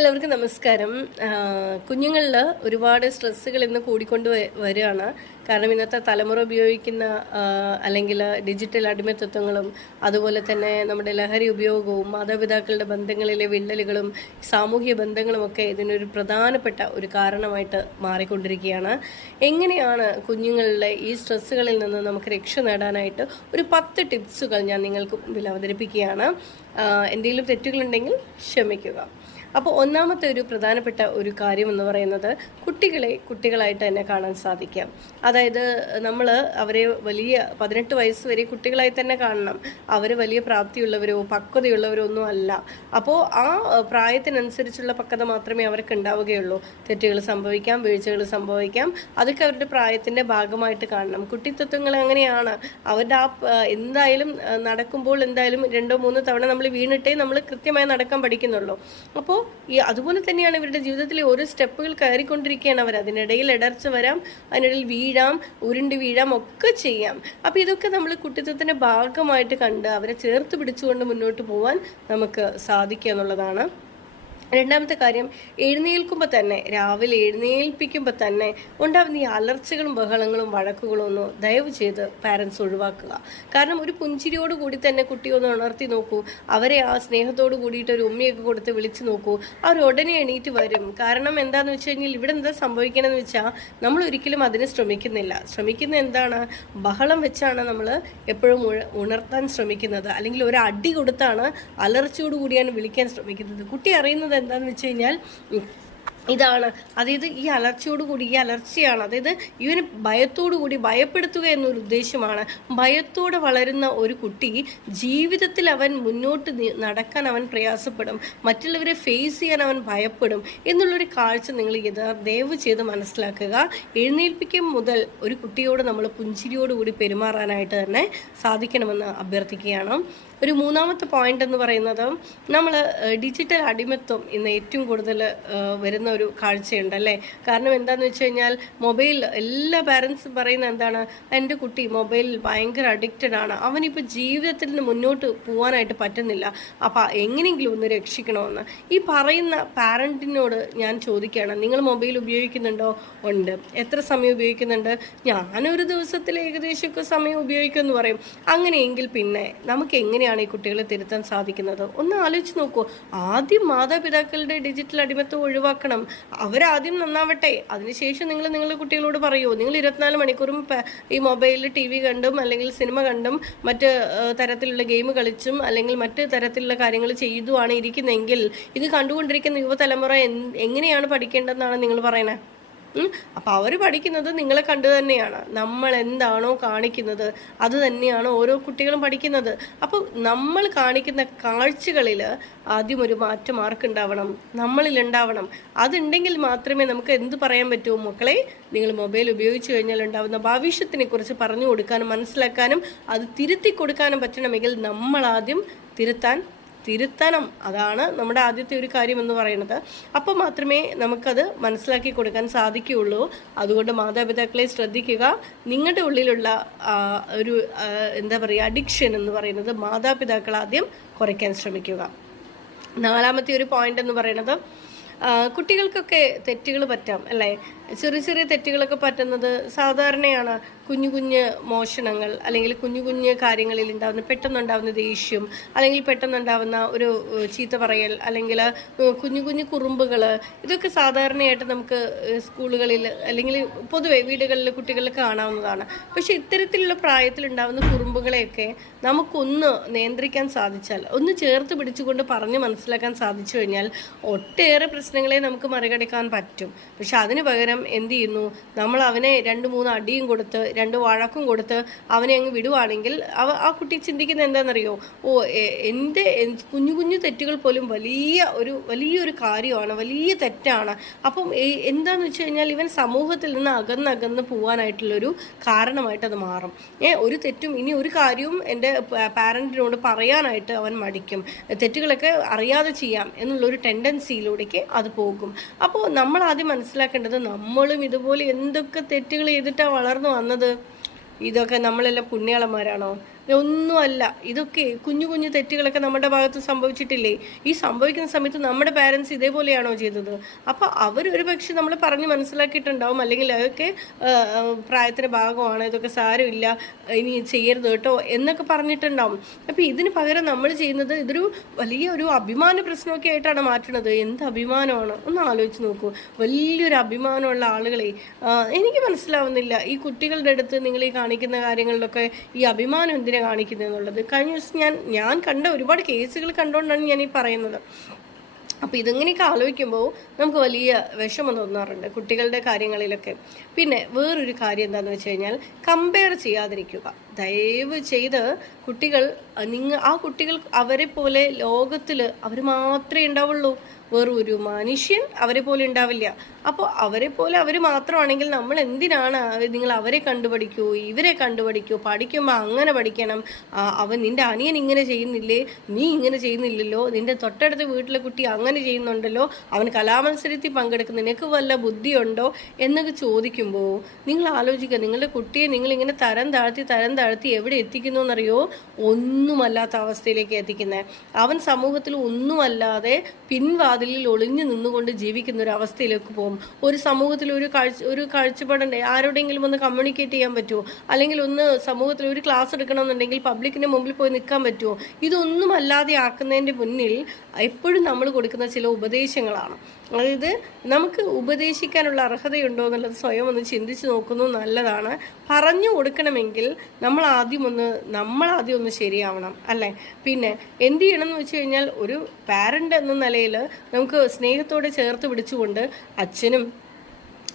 എല്ലാവർക്കും നമസ്കാരം. കുഞ്ഞുങ്ങളിൽ ഒരുപാട് സ്ട്രെസ്സുകൾ ഇന്ന് കൂടിക്കൊണ്ട് വരികയാണ്. കാരണം ഇന്നത്തെ തലമുറ ഉപയോഗിക്കുന്ന അല്ലെങ്കിൽ ഡിജിറ്റൽ അടിമത്തത്വങ്ങളും അതുപോലെ തന്നെ നമ്മുടെ ലഹരി ഉപയോഗവും മാതാപിതാക്കളുടെ ബന്ധങ്ങളിലെ വിള്ളലുകളും സാമൂഹ്യ ബന്ധങ്ങളും ഒക്കെ ഇതിനൊരു പ്രധാനപ്പെട്ട ഒരു കാരണമായിട്ട് മാറിക്കൊണ്ടിരിക്കുകയാണ്. എങ്ങനെയാണ് കുഞ്ഞുങ്ങളിലെ ഈ സ്ട്രെസ്സുകളിൽ നിന്ന് നമുക്ക് രക്ഷ നേടാനായിട്ട് ഒരു പത്ത് ടിപ്സുകൾ ഞാൻ നിങ്ങൾക്ക് മുമ്പിൽ അവതരിപ്പിക്കുകയാണ്. എന്തെങ്കിലും തെറ്റുകളുണ്ടെങ്കിൽ ക്ഷമിക്കുക. അപ്പോൾ ഒന്നാമത്തെ ഒരു പ്രധാനപ്പെട്ട ഒരു കാര്യം എന്ന് പറയുന്നത് കുട്ടികളെ കുട്ടികളായിട്ട് തന്നെ കാണാൻ സാധിക്കാം. അതായത് നമ്മൾ അവരെ വലിയ പതിനെട്ട് വയസ്സ് വരെ കുട്ടികളായി തന്നെ കാണണം. അവർ വലിയ പ്രാപ്തിയുള്ളവരോ പക്വതയുള്ളവരോ ഒന്നും അല്ല. അപ്പോൾ ആ പ്രായത്തിനനുസരിച്ചുള്ള പക്വത മാത്രമേ അവർക്ക് ഉണ്ടാവുകയുള്ളൂ. തെറ്റുകൾ സംഭവിക്കാം വീഴ്ചകൾ സംഭവിക്കാം. അതൊക്കെ അവരുടെ പ്രായത്തിന്റെ ഭാഗമായിട്ട് കാണണം. കുട്ടിത്വങ്ങൾ അങ്ങനെയാണ്. അവരുടെ ആ എന്തായാലും നടക്കുമ്പോൾ എന്തായാലും രണ്ടോ മൂന്നോ തവണ നമ്മൾ വീണിട്ടേ നമ്മൾ കൃത്യമായി നടക്കാൻ പഠിക്കുന്നുള്ളൂ. അപ്പോൾ ഈ അതുപോലെ തന്നെയാണ് ഇവരുടെ ജീവിതത്തിലെ ഓരോ സ്റ്റെപ്പുകൾ കയറിക്കൊണ്ടിരിക്കുകയാണ് അവർ. അതിനിടയിൽ ഇടർച്ച വരാം അതിനിടയിൽ വീഴാം ഉരുണ്ട് വീഴാം ഒക്കെ ചെയ്യാം. അപ്പോൾ ഇതൊക്കെ നമ്മൾ കുട്ടിത്വത്തിന്റെ ഭാഗമായിട്ട് കണ്ട് അവരെ ചേർത്ത് പിടിച്ചുകൊണ്ട് മുന്നോട്ട് പോകാൻ നമുക്ക് സാധിക്കുക എന്നുള്ളതാണ്. രണ്ടാമത്തെ കാര്യം എഴുന്നേൽക്കുമ്പോൾ തന്നെ രാവിലെ എഴുന്നേൽപ്പിക്കുമ്പോൾ തന്നെ ഉണ്ടാകുന്ന ഈ അലർച്ചകളും ബഹളങ്ങളും വഴക്കുകളും ഒന്നും ദയവ് ചെയ്ത് പാരൻസ് ഒഴിവാക്കുക. കാരണം ഒരു പുഞ്ചിരിയോട് കൂടി തന്നെ കുട്ടിയെ ഒന്ന് ഉണർത്തി നോക്കൂ. അവരെ ആ സ്നേഹത്തോട് കൂടിയിട്ട് ഒരു ഉമ്മയൊക്കെ കൊടുത്ത് വിളിച്ചു നോക്കൂ. അവർ ഉടനെ എണീറ്റ് വരും. കാരണം എന്താണെന്ന് വെച്ച് കഴിഞ്ഞാൽ ഇവിടെ എന്താ സംഭവിക്കണമെന്ന് വെച്ചാൽ നമ്മൾ ഒരിക്കലും അതിന് ശ്രമിക്കുന്നില്ല. ശ്രമിക്കുന്ന എന്താണ്? ബഹളം വെച്ചാണ് നമ്മൾ എപ്പോഴും ഉണർത്താൻ ശ്രമിക്കുന്നത്. അല്ലെങ്കിൽ ഒരു അടി കൊടുത്താണ് അലർച്ചയോട് കൂടിയാണ് വിളിക്കാൻ ശ്രമിക്കുന്നത്. കുട്ടി അറിയുന്നത് എന്താണെന്ന് വെച്ച് കഴിഞ്ഞാൽ ഇതാണ്. അതായത് ഈ അലർച്ചയോട് കൂടി ഈ അലർച്ചയാണ്. അതായത് ഇവന് ഭയത്തോടു കൂടി ഭയപ്പെടുത്തുക എന്നൊരു ഉദ്ദേശമാണ്. ഭയത്തോടെ വളരുന്ന ഒരു കുട്ടി ജീവിതത്തിൽ അവൻ മുന്നോട്ട് നടക്കാൻ അവൻ പ്രയാസപ്പെടും. മറ്റുള്ളവരെ ഫേസ് ചെയ്യാൻ അവൻ ഭയപ്പെടും എന്നുള്ളൊരു കാഴ്ച നിങ്ങൾ ദയവ് ചെയ്ത് മനസ്സിലാക്കുക. എഴുന്നേൽപ്പിക്കും മുതൽ ഒരു കുട്ടിയോട് നമ്മൾ പുഞ്ചിരിയോടുകൂടി പെരുമാറാനായിട്ട് തന്നെ സാധിക്കണമെന്ന് അഭ്യർത്ഥിക്കുകയാണ്. ഒരു മൂന്നാമത്തെ പോയിന്റ് എന്ന് പറയുന്നത് നമ്മൾ ഡിജിറ്റൽ അടിമത്വം ഇന്ന് ഏറ്റവും കൂടുതൽ വരുന്ന ഒരു കാഴ്ചയുണ്ട് അല്ലേ? കാരണം എന്താണെന്ന് വെച്ച് കഴിഞ്ഞാൽ മൊബൈൽ എല്ലാ പാരൻസും പറയുന്ന എന്താണ് എന്റെ കുട്ടി മൊബൈലിൽ ഭയങ്കര അഡിക്റ്റഡ് ആണ്. അവനിപ്പോൾ ജീവിതത്തിൽ നിന്ന് മുന്നോട്ട് പോകാനായിട്ട് പറ്റുന്നില്ല. അപ്പോൾ എങ്ങനെയെങ്കിലും ഒന്ന് രക്ഷിക്കണമെന്ന്. ഈ പറയുന്ന പാരന്റിനോട് ഞാൻ ചോദിക്കുകയാണ് നിങ്ങൾ മൊബൈൽ ഉപയോഗിക്കുന്നുണ്ടോ? ഉണ്ട്. എത്ര സമയം ഉപയോഗിക്കുന്നുണ്ട്? ഞാനൊരു ദിവസത്തിൽ ഏകദേശമൊക്കെ സമയം ഉപയോഗിക്കുമെന്ന് പറയും. അങ്ങനെയെങ്കിൽ പിന്നെ നമുക്ക് എങ്ങനെയാണ് ഈ കുട്ടികളെ തിരുത്താൻ സാധിക്കുന്നത്? ഒന്ന് ആലോചിച്ച് നോക്കൂ. ആദ്യം മാതാപിതാക്കളുടെ ഡിജിറ്റൽ അടിമത്വം ഒഴിവാക്കണം. അവരാദ്യം നന്നാവട്ടെ. അതിനുശേഷം നിങ്ങൾ നിങ്ങളുടെ കുട്ടികളോട് പറയൂ. നിങ്ങൾ ഇരുപത്തിനാല് മണിക്കൂറും ഈ മൊബൈലിൽ ടി വി കണ്ടും അല്ലെങ്കിൽ സിനിമ കണ്ടും മറ്റ് തരത്തിലുള്ള ഗെയിം കളിച്ചും അല്ലെങ്കിൽ മറ്റ് തരത്തിലുള്ള കാര്യങ്ങൾ ചെയ്തുമാണ് ഇരിക്കുന്നതെങ്കിൽ ഇത് കണ്ടുകൊണ്ടിരിക്കുന്ന യുവതലമുറ എങ്ങനെയാണ് പഠിക്കേണ്ടതെന്നാണ് നിങ്ങൾ പറയണത് ഉം. അപ്പൊ അവർ പഠിക്കുന്നത് നിങ്ങളെ കണ്ടു തന്നെയാണ്. നമ്മൾ എന്താണോ കാണിക്കുന്നത് അത് തന്നെയാണ് ഓരോ കുട്ടികളും പഠിക്കുന്നത്. അപ്പോൾ നമ്മൾ കാണിക്കുന്ന കാഴ്ചകളിൽ ആദ്യം ഒരു മാറ്റം ആർക്കുണ്ടാവണം നമ്മളിൽ ഉണ്ടാവണം. അതുണ്ടെങ്കിൽ മാത്രമേ നമുക്ക് എന്ത് പറയാൻ പറ്റൂ? മക്കളെ നിങ്ങൾ മൊബൈൽ ഉപയോഗിച്ചു കഴിഞ്ഞാൽ ഉണ്ടാവുന്ന ഭവിഷ്യത്തിനെ കുറിച്ച് പറഞ്ഞു കൊടുക്കാനും മനസ്സിലാക്കാനും അത് തിരുത്തി കൊടുക്കാനും പറ്റണമെങ്കിൽ നമ്മൾ ആദ്യം തിരുത്താൻ തിരുത്തണം. അതാണ് നമ്മുടെ ആദ്യത്തെ ഒരു കാര്യം എന്ന് പറയുന്നത്. അപ്പോൾ മാത്രമേ നമുക്കത് മനസ്സിലാക്കി കൊടുക്കാൻ സാധിക്കുകയുള്ളൂ. അതുകൊണ്ട് മാതാപിതാക്കളെ ശ്രദ്ധിക്കുക. നിങ്ങളുടെ ഉള്ളിലുള്ള ഒരു എന്താ പറയുക അഡിക്ഷൻ എന്ന് പറയുന്നത് മാതാപിതാക്കൾ ആദ്യം കുറയ്ക്കാൻ ശ്രമിക്കുക. നാലാമത്തെ ഒരു പോയിന്റ് എന്ന് പറയുന്നത് കുട്ടികൾക്കൊക്കെ തെറ്റുകൾ പറ്റാം അല്ലേ? ചെറിയ ചെറിയ തെറ്റുകളൊക്കെ പറ്റുന്നത് സാധാരണയാണ്. കുഞ്ഞു കുഞ്ഞ് മോഷണങ്ങൾ അല്ലെങ്കിൽ കുഞ്ഞു കുഞ്ഞ് കാര്യങ്ങളിൽ ഉണ്ടാകുന്ന പെട്ടെന്നുണ്ടാകുന്ന ദേഷ്യം അല്ലെങ്കിൽ പെട്ടെന്നുണ്ടാകുന്ന ഒരു ചീത്ത പറയൽ അല്ലെങ്കിൽ കുഞ്ഞു കുഞ്ഞു കുറുമ്പുകൾ ഇതൊക്കെ സാധാരണയായിട്ട് നമുക്ക് സ്കൂളുകളിൽ അല്ലെങ്കിൽ പൊതുവെ വീടുകളിൽ കുട്ടികളിൽ കാണാവുന്നതാണ്. പക്ഷേ ഇത്തരത്തിലുള്ള പ്രായത്തിലുണ്ടാകുന്ന കുറുമ്പുകളെയൊക്കെ നമുക്കൊന്ന് നിയന്ത്രിക്കാൻ സാധിച്ചാൽ ഒന്ന് ചേർത്ത് പിടിച്ചുകൊണ്ട് പറഞ്ഞ് മനസ്സിലാക്കാൻ സാധിച്ചു കഴിഞ്ഞാൽ ഒട്ടേറെ പ്രശ്നങ്ങളെ നമുക്ക് മറികടക്കാൻ പറ്റും. പക്ഷെ അതിന് പകരം എന്ത് ചെയ്യുന്നു? നമ്മൾ അവനെ രണ്ട് മൂന്ന് അടിയും കൊടുത്ത് രണ്ട് വഴക്കും കൊടുത്ത് അവനെ അങ്ങ് വിടുവാണെങ്കിൽ അവ ആ കുട്ടി ചിന്തിക്കുന്നത് എന്താണെന്നറിയോ? ഓ എന്റെ കുഞ്ഞു കുഞ്ഞു തെറ്റുകൾ പോലും വലിയ ഒരു വലിയൊരു കാര്യമാണ് വലിയ തെറ്റാണ്. അപ്പം എന്താണെന്ന് വെച്ച് കഴിഞ്ഞാൽ ഇവൻ സമൂഹത്തിൽ നിന്ന് അകന്നകന്ന് പോകാനായിട്ടുള്ളൊരു കാരണമായിട്ട് അത് മാറും. ഏ ഒരു തെറ്റും ഇനി ഒരു കാര്യവും എന്റെ പാരന്റിനോട് പറയാനായിട്ട് അവൻ മടിക്കും. തെറ്റുകളൊക്കെ അറിയാതെ ചെയ്യാം എന്നുള്ളൊരു ടെൻഡൻസിയിലൂടേക്ക് അത് പോകും. അപ്പോൾ നമ്മൾ ആദ്യം മനസ്സിലാക്കേണ്ടത് നമ്മളും ഇതുപോലെ എന്തൊക്കെ തെറ്റുകൾ ചെയ്തിട്ടാണ് വളർന്നു വന്നത്? ഇതൊക്കെ നമ്മളെല്ലാം പുണ്യാളന്മാരാണോ? ഒന്നുമല്ല ഇതൊക്കെ കുഞ്ഞു കുഞ്ഞു തെറ്റുകളൊക്കെ നമ്മുടെ ഭാഗത്ത് സംഭവിച്ചിട്ടില്ലേ? ഈ സംഭവിക്കുന്ന സമയത്ത് നമ്മുടെ പാരൻസ് ഇതേപോലെയാണോ ചെയ്തത്? അപ്പോൾ അവർ ഒരു പക്ഷെ നമ്മൾ പറഞ്ഞ് മനസ്സിലാക്കിയിട്ടുണ്ടാവും. അല്ലെങ്കിൽ അതൊക്കെ പ്രായത്തിന്റെ ഭാഗമാണ്. ഇതൊക്കെ സാരമില്ല. ഇനി ചെയ്യരുത് കേട്ടോ എന്നൊക്കെ പറഞ്ഞിട്ടുണ്ടാവും. അപ്പോൾ ഇതിന് പകരം നമ്മൾ ചെയ്യുന്നത് ഇതൊരു വലിയ ഒരു അഭിമാന പ്രശ്നമൊക്കെ ആയിട്ടാണ് മാറ്റുന്നത്. എന്ത് അഭിമാനമാണ്? ഒന്ന് ആലോചിച്ച് നോക്കൂ. വലിയൊരു അഭിമാനമുള്ള ആളുകളെ എനിക്ക് മനസ്സിലാവുന്നില്ല. ഈ കുട്ടികളുടെ അടുത്ത് നിങ്ങൾ ഈ കാണിക്കുന്ന കാര്യങ്ങളിലൊക്കെ ഈ അഭിമാനം എന്തിനാ കാണിക്കുന്നത് എന്നുള്ളത്. കഴിഞ്ഞ ദിവസം ഞാൻ ഞാൻ കണ്ട ഒരുപാട് കേസുകൾ കണ്ടുകൊണ്ടാണ് ഞാൻ ഈ പറയുന്നത്. അപ്പോൾ ഇതെങ്ങനെയൊക്കെ ആലോചിക്കുമ്പോൾ നമുക്ക് വലിയ വിഷമം തോന്നാറുണ്ട് കുട്ടികളുടെ കാര്യങ്ങളിലൊക്കെ. പിന്നെ വേറൊരു കാര്യം എന്താണെന്ന് വെച്ച് കഴിഞ്ഞാൽ കമ്പയർ ചെയ്യാതിരിക്കുക. ദയവ് ചെയ്ത് കുട്ടികൾ നിങ്ങൾ ആ കുട്ടികൾ അവരെ പോലെ ലോകത്തിൽ അവർ മാത്രമേ ഉണ്ടാവുള്ളൂ വേറെ ഒരു മനുഷ്യൻ അവരെ പോലെ ഉണ്ടാവില്ല അപ്പോൾ അവരെ പോലെ അവർ മാത്രമാണെങ്കിൽ നമ്മൾ എന്തിനാണ് നിങ്ങൾ അവരെ കണ്ടുപഠിക്കൂ ഇവരെ കണ്ടുപഠിക്കൂ പഠിക്കുമ്പോൾ അങ്ങനെ പഠിക്കണം. അവൻ നിന്റെ അനിയൻ ഇങ്ങനെ ചെയ്യുന്നില്ലേ നീ ഇങ്ങനെ ചെയ്യുന്നില്ലല്ലോ നിന്റെ തൊട്ടടുത്ത വീട്ടിലെ കുട്ടി അങ്ങനെ ചെയ്യുന്നുണ്ടല്ലോ അവൻ കലാമത്സരത്തിൽ പങ്കെടുക്കും നിനക്ക് വല്ല ബുദ്ധിയുണ്ടോ എന്നൊക്കെ ചോദിക്കുമ്പോൾ നിങ്ങൾ ആലോചിക്കുക നിങ്ങളുടെ കുട്ടിയെ നിങ്ങൾ ഇങ്ങനെ തരം താഴ്ത്തി തരം താഴ്ത്തി എവിടെ എത്തിക്കുന്നു എന്നറിയോ ഒന്നുമല്ലാത്ത അവസ്ഥയിലേക്ക് എത്തിക്കുന്നത് അവൻ സമൂഹത്തിൽ ഒന്നുമല്ലാതെ പിൻവാതിലിൽ ഒളിഞ്ഞു നിന്നുകൊണ്ട് ജീവിക്കുന്ന ഒരു അവസ്ഥയിലേക്ക് പോകും. ഒരു സമൂഹത്തിൽ ഒരു കാഴ്ച ഒരു കാഴ്ചപ്പാടുണ്ട്. ആരോടെങ്കിലും ഒന്ന് കമ്മ്യൂണിക്കേറ്റ് ചെയ്യാൻ പറ്റുമോ അല്ലെങ്കിൽ ഒന്ന് സമൂഹത്തിൽ ഒരു ക്ലാസ് എടുക്കണമെന്നുണ്ടെങ്കിൽ പബ്ലിക്കിന്റെ മുമ്പിൽ പോയി നിൽക്കാൻ പറ്റുമോ ഇതൊന്നും അല്ലാതെ ആക്കുന്നതിന്റെ മുന്നിൽ എപ്പോഴും നമ്മൾ കൊടുക്കുന്ന ചില ഉപദേശങ്ങളാണ്. അതായത് നമുക്ക് ഉപദേശിക്കാനുള്ള അർഹതയുണ്ടോ എന്നുള്ളത് സ്വയം ഒന്ന് ചിന്തിച്ച് നോക്കുന്നത് നല്ലതാണ്. പറഞ്ഞു കൊടുക്കണമെങ്കിൽ നമ്മൾ ആദ്യം ഒന്ന് നമ്മൾ ആദ്യം ഒന്ന് ശരിയാവണം അല്ലേ? പിന്നെ എന്ത് ചെയ്യണം എന്ന് വെച്ച് കഴിഞ്ഞാൽ ഒരു പാരന്റ് എന്ന നിലയിൽ നമുക്ക് സ്നേഹത്തോടെ ചേർത്ത് പിടിച്ചുകൊണ്ട് അച്ഛനും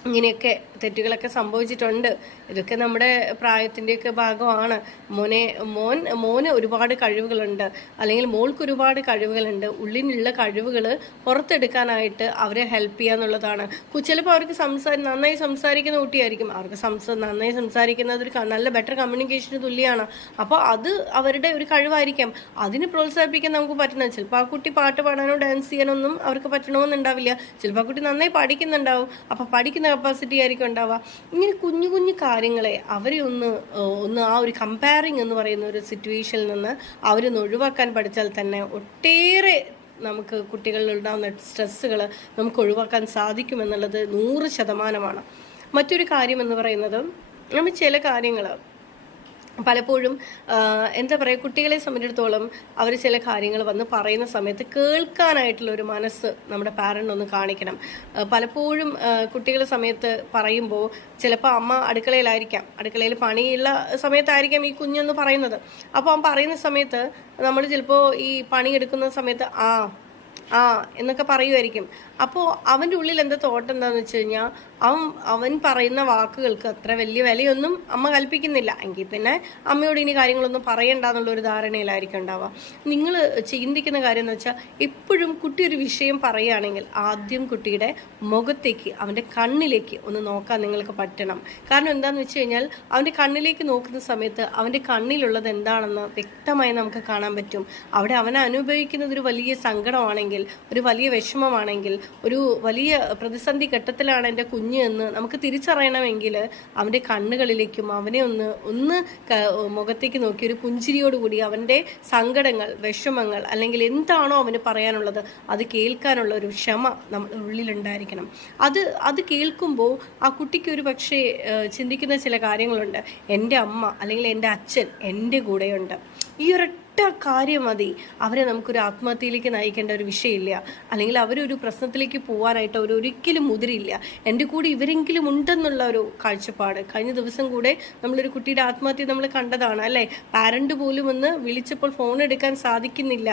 ഇങ്ങനെയൊക്കെ തെറ്റുകളൊക്കെ സംഭവിച്ചിട്ടുണ്ട്. ഇതൊക്കെ നമ്മുടെ പ്രായത്തിന്റെയൊക്കെ ഭാഗമാണ്. മോനെ മോൻ മോന് ഒരുപാട് കഴിവുകളുണ്ട്. അല്ലെങ്കിൽ മോൾക്ക് ഒരുപാട് കഴിവുകളുണ്ട്. ഉള്ളിനുള്ള കഴിവുകൾ പുറത്തെടുക്കാനായിട്ട് അവരെ ഹെൽപ്പ് ചെയ്യുക എന്നുള്ളതാണ്. ചിലപ്പോൾ അവർക്ക് സംസാരി നന്നായി സംസാരിക്കുന്ന കുട്ടിയായിരിക്കും. അവർക്ക് സംസ നന്നായി സംസാരിക്കുന്നത് ഒരു നല്ല ബെറ്റർ കമ്മ്യൂണിക്കേഷന് തുല്യമാണ് അപ്പോൾ അത് അവരുടെ ഒരു കഴിവായിരിക്കാം. അതിന് പ്രോത്സാഹിപ്പിക്കാൻ നമുക്ക് പറ്റണം ചിലപ്പോൾ ആ കുട്ടി പാട്ട് പാടാനോ ഡാൻസ് ചെയ്യാനോ ഒന്നും അവർക്ക് പറ്റണമെന്നുണ്ടാവില്ല. ചിലപ്പോൾ ആ കുട്ടി നന്നായി പഠിക്കുന്നുണ്ടാവും. അപ്പോൾ പഠിക്കുന്ന കപ്പാസിറ്റി ആയിരിക്കും ഉണ്ടാവുക. ഇങ്ങനെ കുഞ്ഞു കുഞ്ഞു കാര്യങ്ങളെ അവരെ ഒന്ന് ഒന്ന് ആ ഒരു കമ്പയറിങ് എന്ന് പറയുന്ന ഒരു സിറ്റുവേഷനിൽ നിന്ന് അവരൊന്ന് ഒഴിവാക്കാൻ പഠിച്ചാൽ തന്നെ ഒട്ടേറെ നമുക്ക് കുട്ടികളിൽ ഉണ്ടാകുന്ന സ്ട്രെസ്സുകൾ നമുക്ക് ഒഴിവാക്കാൻ സാധിക്കുമെന്നുള്ളത് നൂറ് ശതമാനമാണ്. മറ്റൊരു കാര്യം എന്ന് പറയുന്നത് നമ്മൾ ചില കാര്യങ്ങൾ പലപ്പോഴും എന്താ പറയുക കുട്ടികളെ സംബന്ധിച്ചിടത്തോളം അവർ ചില കാര്യങ്ങൾ വന്ന് പറയുന്ന സമയത്ത് കേൾക്കാനായിട്ടുള്ള ഒരു മനസ്സ് നമ്മുടെ പാരന്റ് ഒന്ന് കാണിക്കണം. ആ, പലപ്പോഴും കുട്ടികളുടെ സമയത്ത് പറയുമ്പോൾ ചിലപ്പോൾ അമ്മ അടുക്കളയിലായിരിക്കാം. അടുക്കളയിൽ പണിയുള്ള സമയത്തായിരിക്കാം ഈ കുഞ്ഞെന്ന് പറയുന്നത്. അപ്പോൾ അവൻ പറയുന്ന സമയത്ത് നമ്മൾ ചിലപ്പോൾ ഈ പണിയെടുക്കുന്ന സമയത്ത് ആ ആ എന്നൊക്കെ പറയുമായിരിക്കും അപ്പോൾ അവന്റെ ഉള്ളിൽ എന്താ തോട്ട് എന്താണെന്ന് വെച്ച് കഴിഞ്ഞാൽ അവൻ അവൻ പറയുന്ന വാക്കുകൾക്ക് അത്ര വലിയ വിലയൊന്നും അമ്മ കൽപ്പിക്കുന്നില്ല. എങ്കിൽ പിന്നെ അമ്മയോട് ഇനി കാര്യങ്ങളൊന്നും പറയണ്ട എന്നുള്ളൊരു ധാരണയിലായിരിക്കും ഉണ്ടാവുക. നിങ്ങൾ ചിന്തിക്കുന്ന കാര്യം എന്ന് വെച്ചാൽ എപ്പോഴും കുട്ടി ഒരു വിഷയം പറയുകയാണെങ്കിൽ ആദ്യം കുട്ടിയുടെ മുഖത്തേക്ക് അവന്റെ കണ്ണിലേക്ക് ഒന്ന് നോക്കാൻ നിങ്ങൾക്ക് പറ്റണം. കാരണം എന്താണെന്ന് വെച്ച് കഴിഞ്ഞാൽ അവന്റെ കണ്ണിലേക്ക് നോക്കുന്ന സമയത്ത് അവന്റെ കണ്ണിലുള്ളത് എന്താണെന്ന് വ്യക്തമായി നമുക്ക് കാണാൻ പറ്റും. അവിടെ അവൻ അനുഭവിക്കുന്നത് ഒരു വലിയ സങ്കടമാണെങ്കിൽ ഒരു വലിയ വിഷമമാണെങ്കിൽ ഒരു വലിയ പ്രതിസന്ധി ഘട്ടത്തിലാണ് എന്റെ കുഞ്ഞ് എന്ന് നമുക്ക് തിരിച്ചറിയണമെങ്കിൽ അവന്റെ കണ്ണുകളിലേക്കും അവനെ ഒന്ന് ഒന്ന് മുഖത്തേക്ക് നോക്കി ഒരു പുഞ്ചിരിയോടുകൂടി അവന്റെ സങ്കടങ്ങൾ വിഷമങ്ങൾ അല്ലെങ്കിൽ എന്താണോ അവന് പറയാനുള്ളത് അത് കേൾക്കാനുള്ള ഒരു ക്ഷമ നമ്മുടെ ഉള്ളിലുണ്ടായിരിക്കണം. അത് അത് കേൾക്കുമ്പോൾ ആ കുട്ടിക്ക് ഒരു പക്ഷേ ചിന്തിക്കുന്ന ചില കാര്യങ്ങളുണ്ട്. എന്റെ അമ്മ അല്ലെങ്കിൽ എന്റെ അച്ഛൻ എന്റെ കൂടെയുണ്ട്. ഈ ഒരൊറ്റ കാര്യം മതി. അവരെ നമുക്കൊരു ആത്മഹത്യയിലേക്ക് നയിക്കേണ്ട ഒരു വിഷയമില്ല. അല്ലെങ്കിൽ അവരൊരു പ്രശ്നത്തിലേക്ക് പോകാനായിട്ട് അവർ ഒരിക്കലും മുതിരില്ല. എന്റെ കൂടെ ഇവരെങ്കിലും ഉണ്ടെന്നുള്ള ഒരു കാഴ്ചപ്പാട്. കഴിഞ്ഞ ദിവസം കൂടെ നമ്മളൊരു കുട്ടിയുടെ ആത്മഹത്യ നമ്മൾ കണ്ടതാണ് അല്ലേ? പാരന്റ് പോലും ഒന്ന് വിളിച്ചപ്പോൾ ഫോൺ എടുക്കാൻ സാധിക്കുന്നില്ല.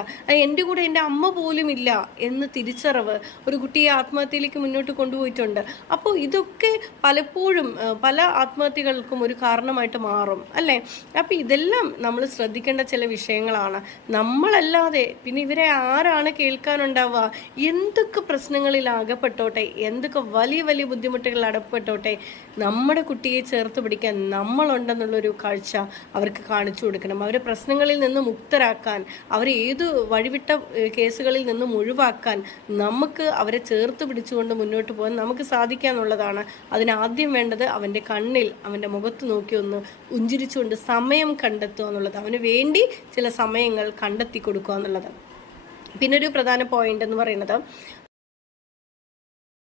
എന്റെ കൂടെ എന്റെ അമ്മ പോലും ഇല്ല എന്ന് തിരിച്ചറിവ് ഒരു കുട്ടിയെ ആത്മഹത്യയിലേക്ക് മുന്നോട്ട് കൊണ്ടുപോയിട്ടുണ്ട്. അപ്പോൾ ഇതൊക്കെ പലപ്പോഴും പല ആത്മഹത്യകൾക്കും ഒരു കാരണമായിട്ട് മാറും അല്ലേ? അപ്പോൾ ഇതെല്ലാം നമ്മൾ ശ്രദ്ധിക്കേണ്ട ചില വിഷയങ്ങളാണ്. പ്രശ്നങ്ങളാണ്. നമ്മളല്ലാതെ പിന്നെ ഇവരെ ആരാണ് കേൾക്കാനുണ്ടാവുക? എന്തൊക്കെ പ്രശ്നങ്ങളിൽ അകപ്പെട്ടോട്ടെ? എന്തൊക്കെ വലിയ വലിയ ബുദ്ധിമുട്ടുകളിൽ അകപ്പെട്ടോട്ടെ നമ്മുടെ കുട്ടിയെ ചേർത്ത് പിടിക്കാൻ നമ്മളുണ്ടെന്നുള്ളൊരു കാഴ്ച അവർക്ക് കാണിച്ചു കൊടുക്കണം. അവരെ പ്രശ്നങ്ങളിൽ നിന്ന് മുക്തരാക്കാൻ അവരെ ഏത് വഴിവിട്ട കേസുകളിൽ നിന്നും ഒഴിവാക്കാൻ നമുക്ക് അവരെ ചേർത്ത് പിടിച്ചുകൊണ്ട് മുന്നോട്ട് പോകാൻ നമുക്ക് സാധിക്കാന്നുള്ളതാണ്. അതിനാദ്യം വേണ്ടത് അവന്റെ കണ്ണിൽ അവന്റെ മുഖത്ത് നോക്കി ഒന്ന് ഉഞ്ചിരിച്ചുകൊണ്ട് സമയം കണ്ടെത്തുക എന്നുള്ളത്. അവന് വേണ്ടി ചില സമയങ്ങൾ കണ്ടെത്തി കൊടുക്കുക എന്നുള്ളത്. പിന്നെ ഒരു പ്രധാന പോയിന്റ് എന്ന് പറയുന്നത്